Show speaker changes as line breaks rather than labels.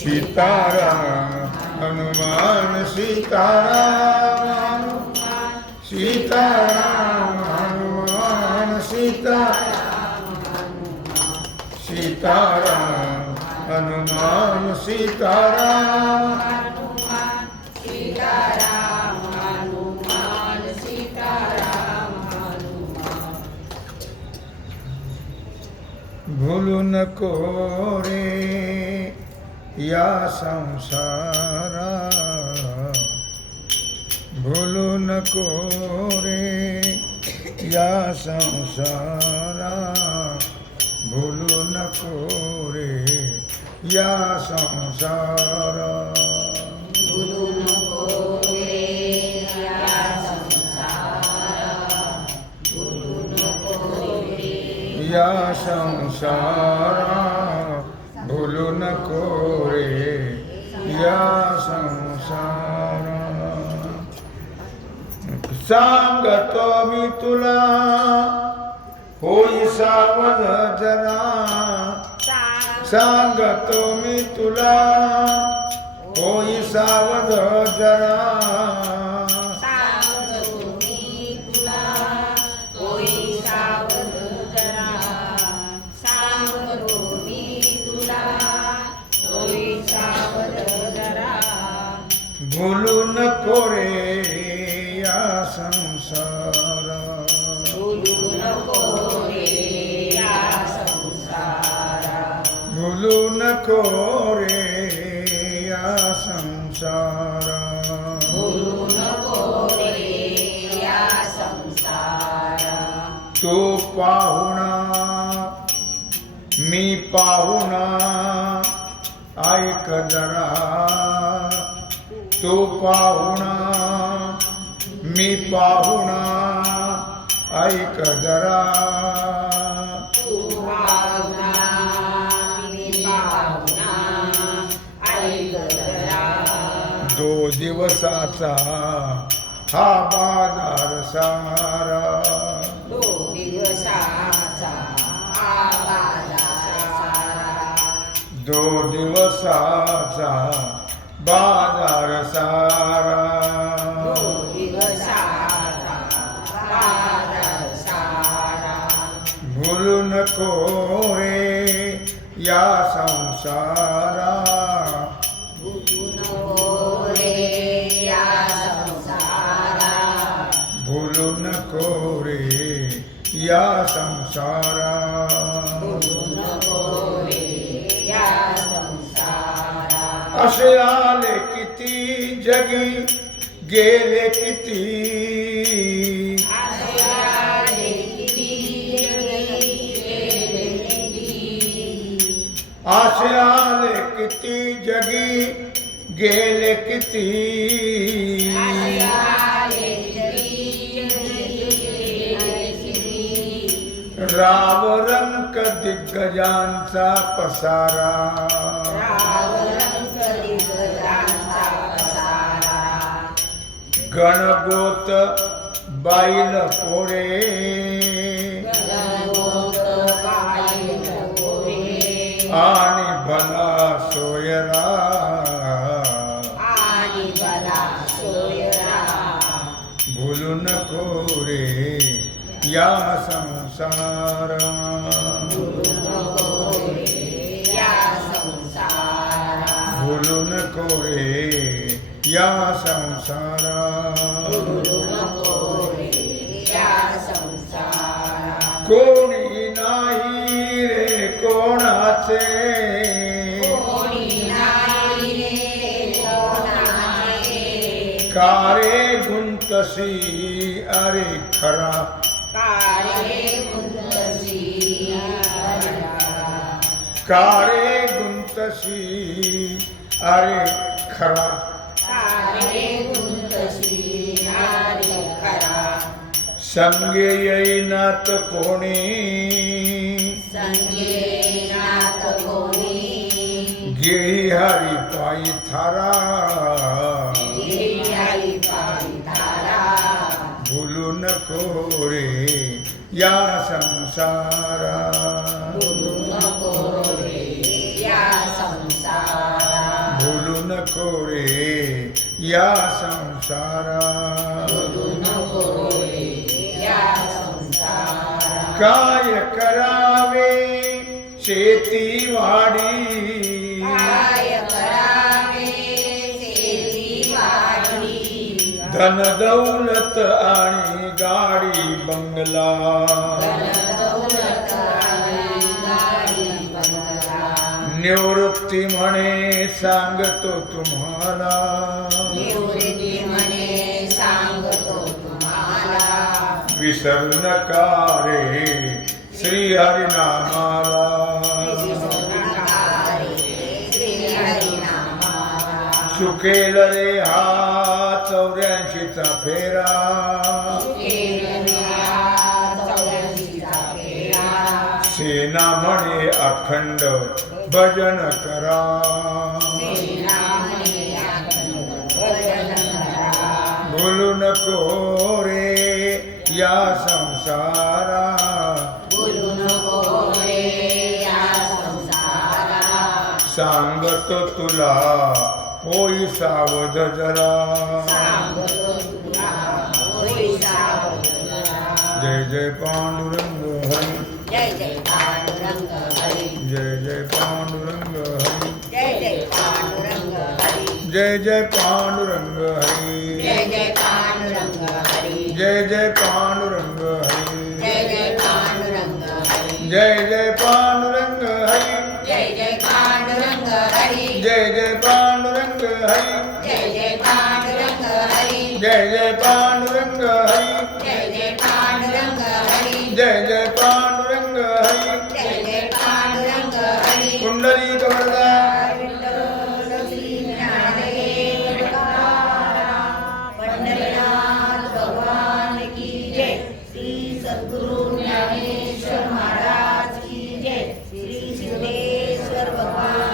સીતારામ હનુમાન સીતારામ સીતારામ હનુમાન સીતારામ સીતારામ હનુમાન સીતારામ ભૂલું ન
કોરે हनुमान सीताराम हनुमान भूलू नको रे या संसारा भूलू नको रे या संसारा भूलू नको रे या संसारा
भूलू नको रे या संसारा भूलू नको रे
या संसारा भूलू नको रे या संसारा सांगतो मी तुला होई सावध जरा. सांगतो मी तुला होई सावध जरा.
सांगतो
नको रे. संसारा। तो पाहुणा मी पाहुणा ऐक जरा। तो पाहुणा मी पाहुणा ऐक जरा। दो दिवसाचा हा बाजार सारा.
दो दिवसाचा हा बाजार सारा.
दो दिवसाचा बाजार सारा.
दो दिवसाचा बाजार सारा.
भूलू नको रे या संसारा.
नको रे या संसारा।
रे या संसारा असे आले किती जगी गेले किती
असे गेले किती?
असे आले किती जगी गेले किती? दिग्गजांचा पसारा. गणगोत बाईल पोरे. आणि भला सोयरा. भूलू नको रे या संसार भूलू नको रे या संसारा कोणी नाही रे कोणाचे? कारे गुंतसी अरे खरा कारे गुंतसी अरे खरा।
काळे कुंदसी नारे खरा
संगे येईनात कोणी।
संगे नाथ
गेही हरी पायी थारा। नको रे. या संसारा.
बोलू नको रे. या संसारा.
भूलू नको रे या संसारा
बोलू नको रे या संसारा
काय करावे? शेती वाडी. धन दौलत आणि गाडी बंगला.
दौलत आणि गाडी बंगला
निवृत्ती म्हणे सांगतो तुम्हाला.
निवृत्ती म्हणे सांगतो तुम्हाला.
विसरू नका रे श्री हरिनामाला.
सुखेल रे
हा चौऱ्याऐंशीचा फेरा. सेना म्हणे अखंड भजन करा. बोलू नको रे या संसारा. सांगतो तुला होई सावध जरा। जय जय पांडुरंग हरी
जय जय पांडुरंग हरी
जय जय पांडुरंग हरी।
जय जय पांडुरंग हरी।
जय जय पांडुरंग हरी।
जय जय पांडुरंग हरी।
जय जय
Lord.